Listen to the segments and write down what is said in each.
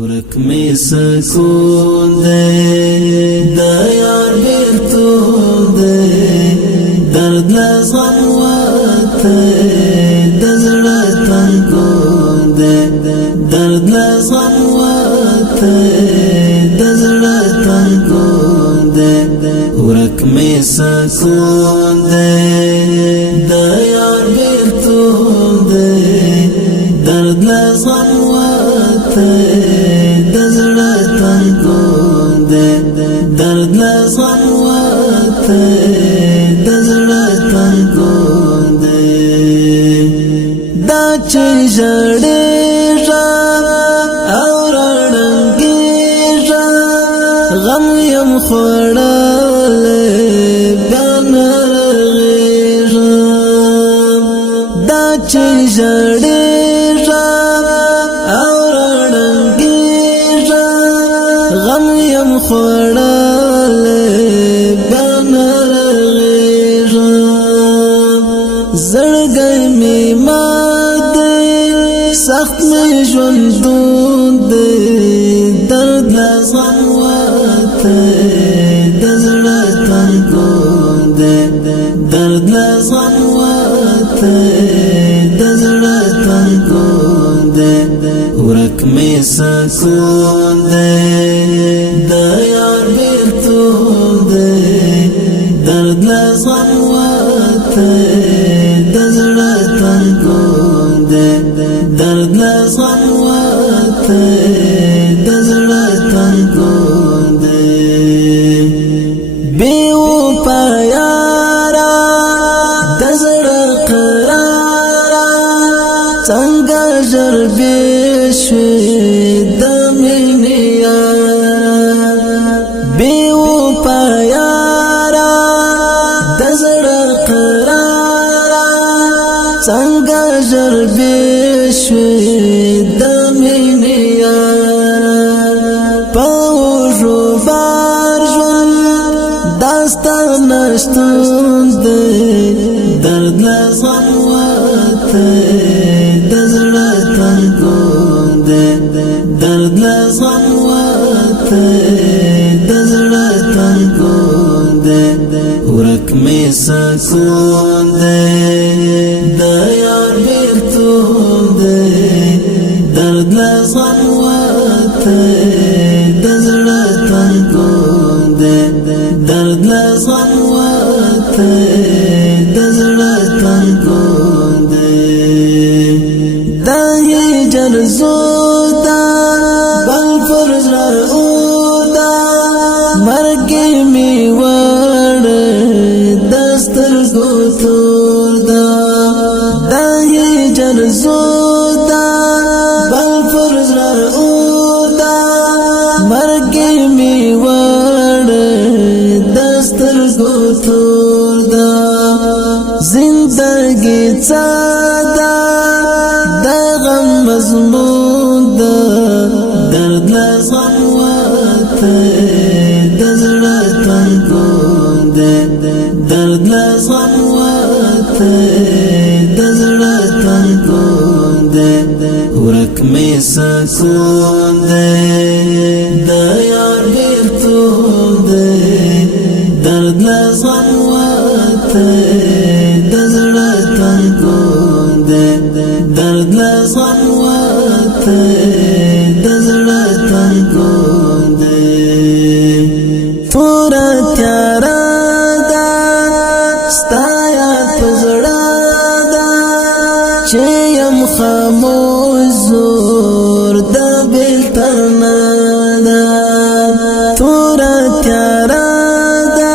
ورک می سکون دے دا یار بیرتون دے درد لزغن واتے دزرتن کون دے درد لزغن واتے دزرتن کون دے ورک می سکون دے دا یار بیرتون دے درد لزغن واتے دزرتن کون دے درد لزغن واتے دزرتن کون دے دا چی جڑی جان اور رنگی جان غم یم خوڑالے بیان رغی جان دا چی جڑی غم یم خوڑالے بیان رغیرم زرگئی می مادی سخت می جوندون دی درد لزغن واتے دزرتن کون دے درد لزغن واتے دزرتن کون دے ورک می سکون دے دا یار بیرتون دے درد لزغن واتے دزرتن کون دے درد لزغن واتے دزرتن کون دے بیو پیارا دزر قرارا څنګه ژر بشوي د مینې یارا بیو پیارا د زړه قرارا څنګه ژر بشوي د مینې یارا په وژو بار ژوند داستان شتون دی درد لزغن واته دزرتن کون دے درد لزغن واتے دزرتن کون دے ورک می سکون دے دا یار بیرتون دے درد لزغن واتے دزرتن کون دے درد لزغن واتے دزرتن کون دے داہی جرزودا بل فرز رعودا مرگی می وڑ دستر گوتور دا داہی جرزودا بل فرز رعودا مرگی می وڑ دستر گوتور دا زندگی چادا مضمون دا درد لزغن واتے دزرتن کون دے درد لزغن واتے دزرتن کون دے ورک می سکون دے دا یار بیرتون دے درد لزغن واتے دزرتن کون دے درد لزغن واتے دزرتن کون دے تورا تیارا دا ستایا تزڑا دا چیم خاموش زور دا بیلترنا دا تورا تیارا دا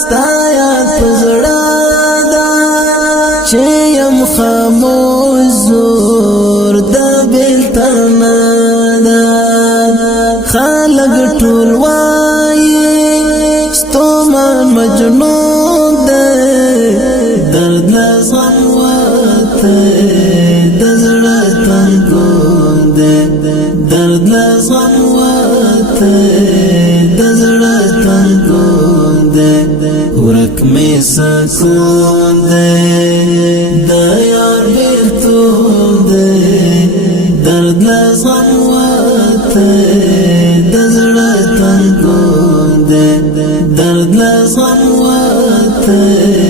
ستایا تزڑا دا چیم خاموش زور دا بیلترنا دا خالق ټول وایي ستومان مجنون دے درد لزغن واتے دزرتن کون دے درد لزغن واتے دزرتن کون دے ورک می سکون دے دا یار بیرتون دے درد لزغن واتے دزرتن کو درد لزغم وته